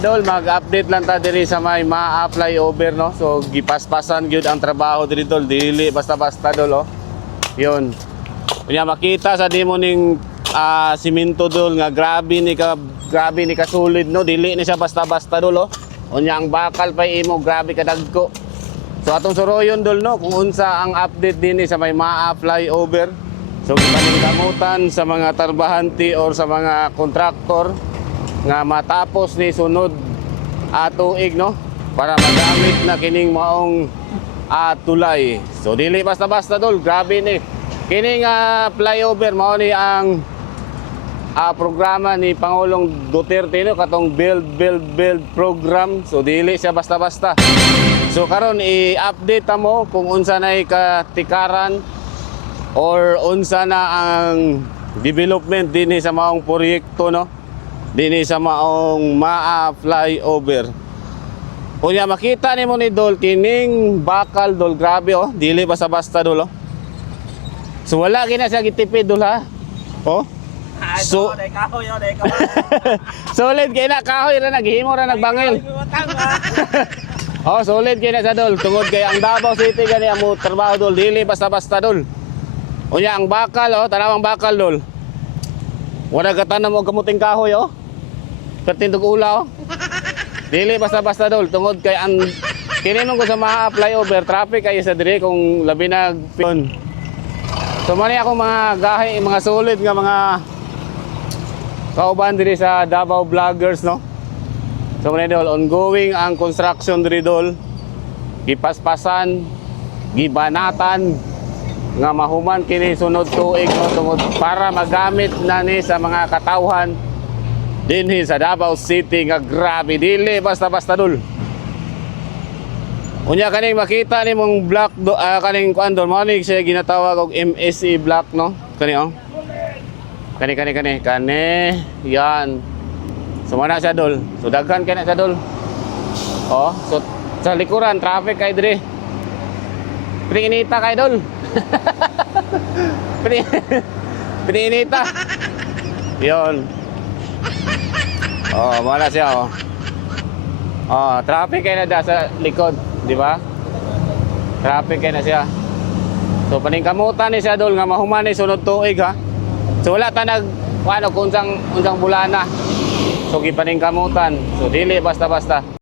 Dol, mag-update lang ta diri sa may Maa flyover, no. So gipaspasan gyud ang trabaho diri dol, dili basta-basta dol, oh. Yun. Kunya makita sa dimo ning simento dol nga grabe ni ka solid, no. Dili ni siya basta-basta dol, oh. Unya ang bakal pa imo grabe kadagko. So atong suroyon dol, no, kung unsa ang update dinhi sa may Maa flyover. So gipaningkamutan sa mga tarbahante or sa mga kontraktor nga matapos ni sunod tuig, no, para magamit na kining maong tulay. So dili basta-basta dol, grabe ni kining flyover mao ni ang programa ni Pangulong Duterte, no, katong build program. So dili siya basta-basta. So karon i-update ta mo kung unsa nay katikaran or unsa na ang development dinhi sa maong proyekto, no, dinhi sa maong Maa flyover. Kunya makita nimo ni dol kining bakal dol, grabe, oh, dili basta-basta dol, oh. So wala gina siya gitipid dol, ha, oh. So solid kay na kahoy ra naghimo ra nagbangil. Oh, solid kay na sa dol tungod kay ang Davao City gani amo trabaho dol, dili basta-basta dol. Unya ang bakal, oh, tanawang bakal dol. Wala katanam og kamuting kahoy, oh. Katindog ula, oh. Dili basta-basta dol tungod kay ang kininong ko sa Maa flyover traffic kayo sa dire kung labi na pion. So mani ako mga gahi, mga solid nga mga kauban diri sa Davao Vloggers, no. So mani dol ongoing ang construction diri dol. Gipaspasan, gibanatan nga mahuman kini sunod tuig, no, tungod para magamit na ni sa mga katawhan dinhi sa Davao City nga grabe dili basta-basta dol. Unya kaning makita nimong block kaning kuan dol mo ni siya ginatawag og MSE block, no, kani, oh, kani yan. So mana siya dol, so daghan kay na siya dol, oh. So sa likuran traffic kay dire prinita kay dol. Prinita yon. Oh, wala siya, oh. Oh, traffic kay na da sa likod, di ba? Traffic kay na siya. So paningkamutan ni siya dol nga mahuman ni sunod tuig, ha. So wala ta nag ano kung unsang bulana. So gipaningkamutan. So dili basta-basta.